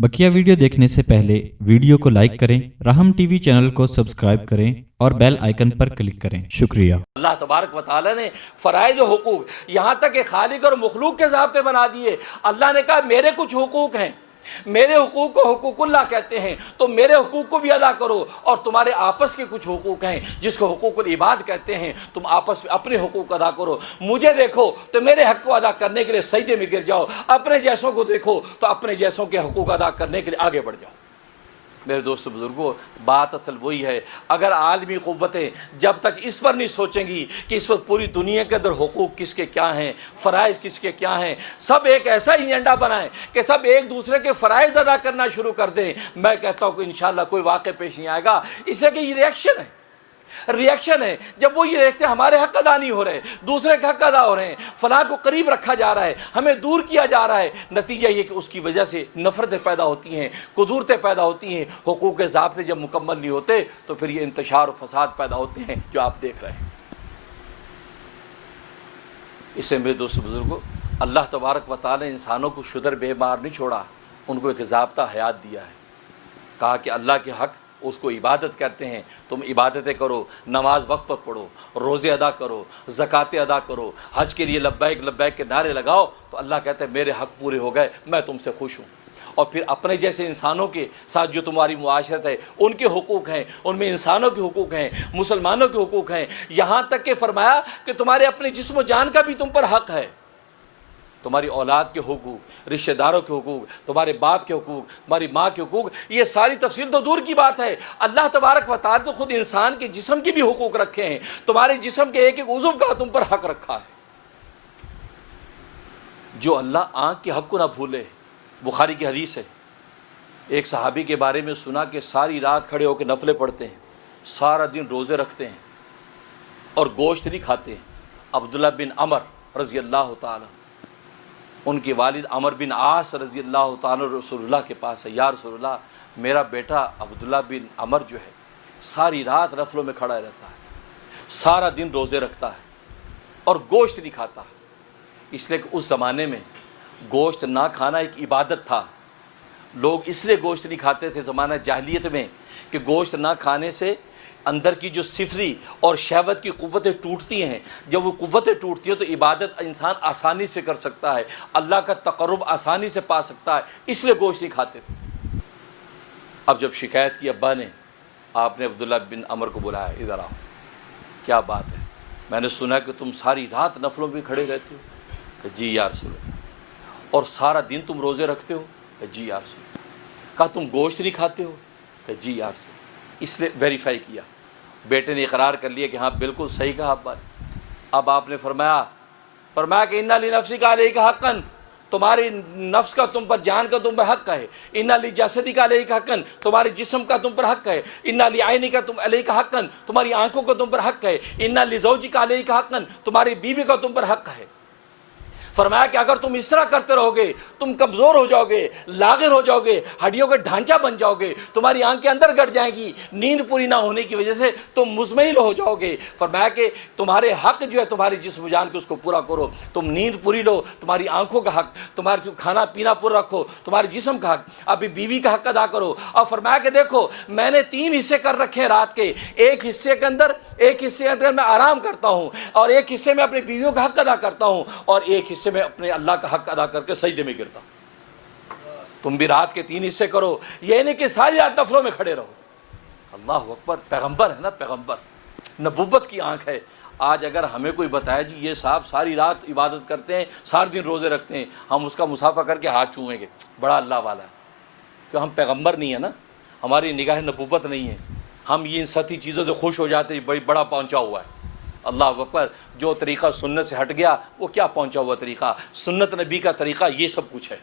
बकिया video देखने से पहले वीडियो को लाइक करें, राहम टीवी चैनल को सब्सक्राइब करें और बेल आइकन पर क्लिक करें। शुक्रिया। अल्लाह तबारक व तआला ने फ़राइज़ व हुकूक यहाँ तक कि खालिक और मखलूक के ज़ाब्ते बना दिए। अल्लाह ने कहा मेरे कुछ हुकूक हैं, मेरे हुकूक को हुकूकुल्लाह कहते हैं, तो मेरे हुकूक को भी अदा करो। और तुम्हारे आपस के कुछ हुकूक हैं जिसको हुकूकुल इबाद कहते हैं, तुम आपस में अपने हुकूक अदा करो। मुझे देखो तो मेरे हक़ को अदा करने के लिए सजदे में गिर जाओ, अपने जैसों को देखो तो अपने जैसों के हुकूक अदा करने के लिए आगे बढ़ जाओ। मेरे दोस्तों बुजुर्गों, बात असल वही है, अगर आलमी क़ुव्वतें जब तक इस पर नहीं सोचेंगी कि इस वक्त पूरी दुनिया के अंदर हुकूक किसके क्या हैं, फ़राइज़ किसके क्या हैं, सब एक ऐसा एजेंडा बनाएं कि सब एक दूसरे के फ़राइज़ अदा करना शुरू कर दें, मैं कहता हूँ कि इंशाअल्लाह कोई वाक़या पेश नहीं आएगा। इसलिए कि ये रिएक्शन है। जब वो ये देखते हैं हमारे हक़ अदा नहीं हो रहे, दूसरे के हक़ अदा हो रहे हैं, फ़लाँ को करीब रखा जा रहा है, हमें दूर किया जा रहा है, नतीजा ये कि उसकी वजह से नफ़रतें पैदा होती हैं, कुदूरतें पैदा होती हैं। हुकूक़ के ज़ाब्ते जब मुकम्मल नहीं होते तो फिर ये इंतशार और फसाद पैदा होते हैं जो आप देख रहे हैं। इससे मेरे दोस्त बुजुर्गों, अल्लाह तबारक व तआला ने इंसानों को शुदर बेमार नहीं छोड़ा, उनको एक ज़ाब्ता हयात दिया है। कहा कि अल्लाह के हक़ उसको इबादत करते हैं, तुम इबादतें करो, नमाज वक्त पर पढ़ो, रोज़े अदा करो, ज़कातें अदा करो, हज के लिए लब्बैक लब्बैक के नारे लगाओ, तो अल्लाह कहते हैं मेरे हक़ पूरे हो गए, मैं तुमसे खुश हूँ। और फिर अपने जैसे इंसानों के साथ जो तुम्हारी मुआशरत है, उनके हुकूक़ हैं, उनमें इंसानों के हुकूक़ हैं, मुसलमानों के हुकूक़ हैं, यहाँ तक कि फरमाया कि तुम्हारे अपने जिस्म जान का भी तुम पर हक़ है। तुम्हारी औलाद के हुकूक, रिश्तेदारों के हुकूक, तुम्हारे बाप के हुकूक, तुम्हारी माँ के हुकूक, ये सारी तफसील तो दूर की बात है। अल्लाह तबारक व तआला तो खुद इंसान के जिस्म के भी हुकूक रखे हैं, तुम्हारे जिस्म के एक एक उज़्व का तुम पर हक़ रखा है। जो अल्लाह आँख के हक़ को ना भूले, बुखारी की हदीस है, एक सहाबी के बारे में सुना कि सारी रात खड़े होकर नफले पढ़ते हैं, सारा दिन रोज़े रखते हैं और गोश्त नहीं खाते हैं। अब्दुल्लाह बिन अमर रज़ी अल्लाह ताला, उनके वालिद अमर बिन आस रज़ी अल्लाह ताला रसूलुल्लाह के पास है, या रसूलुल्लाह, मेरा बेटा अब्दुल्लाह बिन अमर जो है सारी रात नफलों में खड़ा रहता है, सारा दिन रोज़े रखता है और गोश्त नहीं खाता। इसलिए कि उस ज़माने में गोश्त ना खाना एक इबादत था। लोग इसलिए गोश्त नहीं खाते थे ज़माना जाहिलियत में कि गोश्त ना खाने से अंदर की जो सिफरी और शहवत की कुव्वतें टूटती हैं। जब वो कुव्वतें टूटती हैं तो इबादत इंसान आसानी से कर सकता है, अल्लाह का तक़र्रुब आसानी से पा सकता है, इसलिए गोश्त नहीं खाते थे। अब जब शिकायत की अब्बा ने, आपने अब्दुल्लाह बिन अमर को बुलाया, इधर आओ, क्या बात है, मैंने सुना कि तुम सारी रात नफलों में खड़े रहते हो। कि जी या रसूल। और सारा दिन तुम रोज़े रखते हो। कि जी या रसूल। कहा तुम गोश्त नहीं खाते हो। कि जी या रसूल। इसलिए वेरीफाई किया, बेटे ने इकरार कर लिया कि हाँ बिल्कुल सही कहा अब्बा ने। अब आपने फरमाया कि इन्ना ली नफ्सी का अलैका हक़्क़न, तुम्हारी नफ्स का तुम पर, जान का तुम पर हक़ है। इन्ना ली जसदी का अलैका हक़्क़न, तुम्हारे जिस्म का तुम पर हक़ है। इन्ना ली आइनी का तुम अलैका हक़्क़न, तुम्हारी आंखों का तुम पर हक़ है। इन्ना ली ज़ौजी का अलैका हक़्क़न, तुम्हारी बीवी का तुम पर हक़ है। फरमाया कि अगर तुम इस तरह करते रहोगे तुम कमज़ोर हो जाओगे, लागिर हो जाओगे, हड्डियों का ढांचा बन जाओगे, तुम्हारी आंखें अंदर गड़ जाएंगी, नींद पूरी ना होने की वजह से तुम मुज़म्मिल हो जाओगे। फरमाया कि तुम्हारे हक़ जो है तुम्हारी जिस्म जान के उसको पूरा करो, तुम नींद पूरी लो, तुम्हारी आंखों का हक़, तुम्हारे खाना पीना पूरा रखो, तुम्हारे जिस्म का हक़, अभी बीवी का हक़ अदा करो। और फरमाया कि देखो मैंने 3 हिस्से कर रखे हैं रात के, एक हिस्से के अंदर मैं आराम करता हूँ और एक हिस्से में अपनी बीवियों का हक़ अदा करता हूँ और एक हिस्से में अपने अल्लाह का हक़ अदा करके सजदे में गिरता। तुम भी रात के 3 हिस्से करो, ये नहीं कि सारी रात नफलों में खड़े रहो। अल्लाह अकबर, पैगंबर है ना, पैगंबर, नबुव्वत की आंख है। आज अगर हमें कोई बताया जी ये साहब सारी रात इबादत करते हैं, सारे दिन रोज़े रखते हैं, हम उसका मुसाफा करके हाथ चूमेंगे, बड़ा अल्लाह वाला है। क्यों, हम पैगंबर नहीं है ना, हमारी निगाह नबुव्वत नहीं है, हम ये इन सती चीज़ों से खुश हो जाते हैं, बड़ी बड़ा पहुँचा हुआ है। अल्लाह अकबर, जो तरीक़ा सुन्नत से हट गया वो क्या पहुँचा हुआ तरीक़ा, सुन्नत नबी का तरीक़ा ये सब कुछ है।